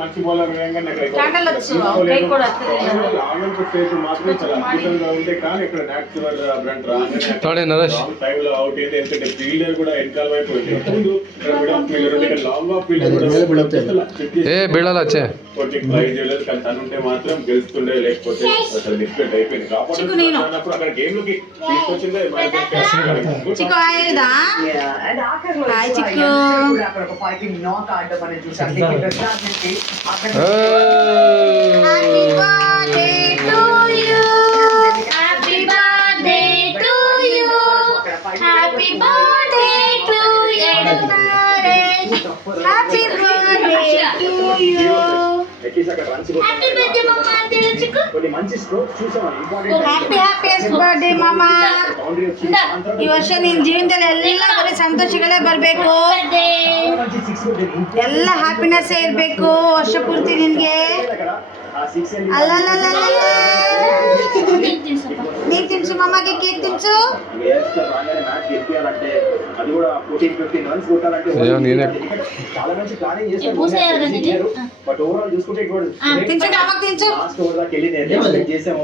మంచి బౌలర్ కానీ ఇక్కడ న్యాచురల్ బ్రంట్ తాడే నరేష్. టైం లో అవుట్ అయింది ఎందుకంటే ఫీల్డర్ కూడా వెనకాల వైపు ముందు లాంగ్ ఆఫ్ ఫీల్డర్ ఏ బీడాలు వచ్చే. తను ఉంటే మాత్రం గెలుస్తుండే లేకపోతే అసలు డిస్ప్లేట్ అయిపోయింది. కాబట్టి అక్కడ గేమ్లోకి చిక్కు ఐదా అండ్ ఆఖరిలో హాయ్ ఇంకా చిక్కు. యంగ్స్టర్ కూడా అక్కడ ఒక ఫైటింగ్ నాక్ ఆడడం అనేది చూసాం దీనికి ప్రసాద్ నుంచి అక్కడ happy birthday to you happy birthday to you happy birthday to happy birthday to you happy birthday mamma తెలు చిక్కు కొన్ని మంచి స్ట్రోక్స్ చూసాం ಇಂಪಾರ್ಟೆಂಟ್ ಹ್ಯಾಪಿ ಹ್ಯಾಪಿಯೆಸ್ಟ್ ಬರ್ಡೇ ಮಾಮ. ಈ ವರ್ಷ ನಿನ್ನ ಜೀವನದಲ್ಲಿ ಎಲ್ಲ ಬರೀ ಸಂತೋಷಗಳೇ ಬರಬೇಕು. ಎಲ್ಲ ಹ್ಯಾಪಿನೆಸ್ ಇರಬೇಕು ವರ್ಷ ಪೂರ್ತಿ ನಿನಗೆ. ಅಲ್ಲಲ್ಲ ನೀರು ತಿನ್ಸು ಮಾಮಗೆ ಕೇಕ್ ತಿನ್ಸು. అది కూడా ఫోర్టీన్ ఫిఫ్టీన్ రన్స్ కొట్టాలంటే. చాలా మంచి ప్లానింగ్ ఇది? బట్ ఓవరాల్ చూసుకుంటే లాస్ట్ ఓవర్ దాకా వెళ్ళి నేను ఎక్స్పెక్ట్ చేసాము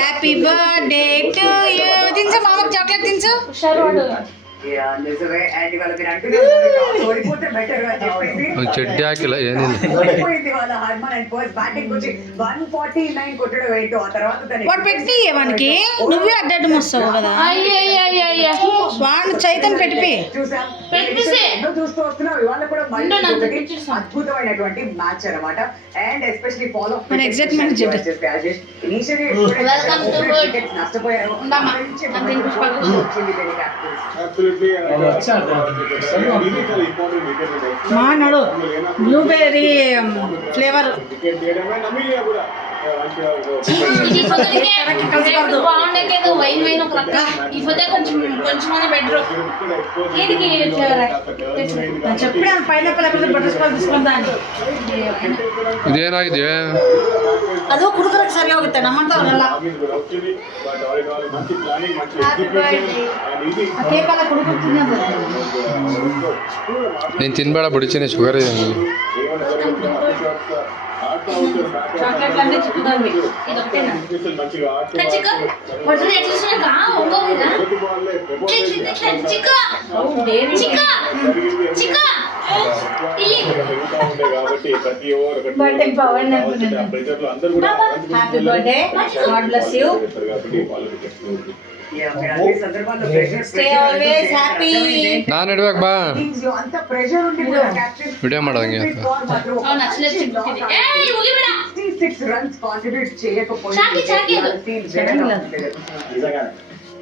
హ్యాపీ బర్త్డే టు యూ తిన్సు మామకు చాక్లెట్ తిన్సు నిజమే అండ్ ఇవాళ మీరు అంటున్నారు ఓడిపోతే బెటర్ అని చెప్పేసి చెడ్డి ఆకిల ఏంది ఓడిపోయింది వాళ్ళ హర్మన్ అండ్ ఫస్ట్ బ్యాటింగ్ వచ్చి వన్ ఫార్టీ నైన్ కొట్టడం ఏంటో ఆ తర్వాత తను వాడు పెట్టి మనకి నువ్వే అడ్డడ్డం వస్తావు కదా వాడిని చైతన్ పెట్టిపి చూసాం పెట్టేసే. ఎన్నో చూస్తూ వస్తున్నాం ఇవాళ కూడా. అద్భుతమైనటువంటి మ్యాచ్ అన్నమాట అండ్ ఎస్పెషల్లీ ఫాలో wood. నష్టపోయారు మా నడు బ్లూబెర్రీ ఫ్లేవర్ బాగుండేది వైన్ కొంచెం కొంచెం బెటర్ ఏదికి చెప్పాను పైన బటర్ స్కాచ్ తీసుకుందా అని. అదో ಸರಿ ಹೋಗುತ್ತೆ ನಮ್ಮಂತವ್ರಲ್ಲ ಕೇಕೆಲ್ಲ ನೀನು ತಿನ್ಬೇಡ ಬಿಡಿಚಿನಿ ಶುಗರ್ ಇದೆ చాక్లెట్లు అన్నీ చిక్కుతాయి మంచిగా చిక్క పొద్దున ఎట్లా చూసినాక ఒంగోగా చిక్క. Birthday Pavan. Happy birthday God bless you కాబట్టి వాళ్ళు వికెట్స్ Yeah, మీరు అన్ని సందర్భాల్లో pressure, Stay pressure always pressure happy. అర్థమైంది. ನಾನು ಇಡ್ಬೇಕು ಬಾ Innings లో అంత ప్రెషర్ ఉండి కూడా captain Video ಮಾಡೋದಂಗೆ Smith score మాత్రం ఒక అవును నచ్చలేదు మంచి knock చిక్కుతుంది out. ఏ ఉగిబిడ 66 runs contribute చేయకపోతే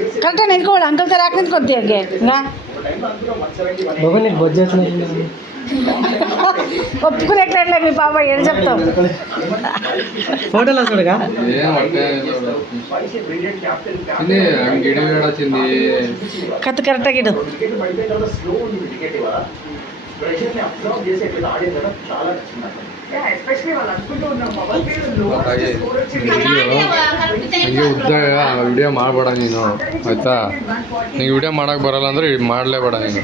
అగ్రెసివ్ కరెక్ట్ నించుకోవాలి అంకల్ తో రాక నించుకోద్ది ఇంకా ఒక టైంలో అందులో వన్ సెవెంటీ వన్ బాబు నీకు బొజ్జు వచ్చినట్టు ఒప్పుకునేట్లే మీ పాప ఏం చెప్తావు ఫోటోలో చూడగా ಏನು ಹೊಟ್ಟೆ బ్రిలియంట్ క్యాప్టెన్ ತಿನ್ನಿ ಹಂಗೆ ಇಡಬೇಡ ತಿಂದಿ కథ కరెక్ట్గా ఇడు వికెట్ పడిపోయిన తర్వాత స్లో ఉంది వికెట్ ఇవాళ ప్రెషర్ ని అబ్జర్వ్ చేసి ఇట్లా ఆడింది కదా చాలా నచ్చింది నాకు. Yeah, especially వాళ్ళు అనుకుంటూ ఉన్నాం పవన్ మీద low ಹಂಗೆ ಉದ್ದಾಗ ವಿಡಿಯೋ ಮಾಡಬೇಡ ನೀನು ಆಯ್ತಾ? ನಿಂಗೆ ವಿಡಿಯೋ ಮಾಡೋಕೆ ಬರಲ್ಲ ಅಂದರೆ ಮಾಡಲೇಬೇಡ ನೀನು.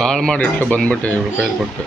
ಹಾಳು ಮಾಡಿಟ್ಟು ಬಂದ್ಬಿಟ್ಟೆ ಇವಳು ಕೈಲಿ ಕೊಟ್ಟು.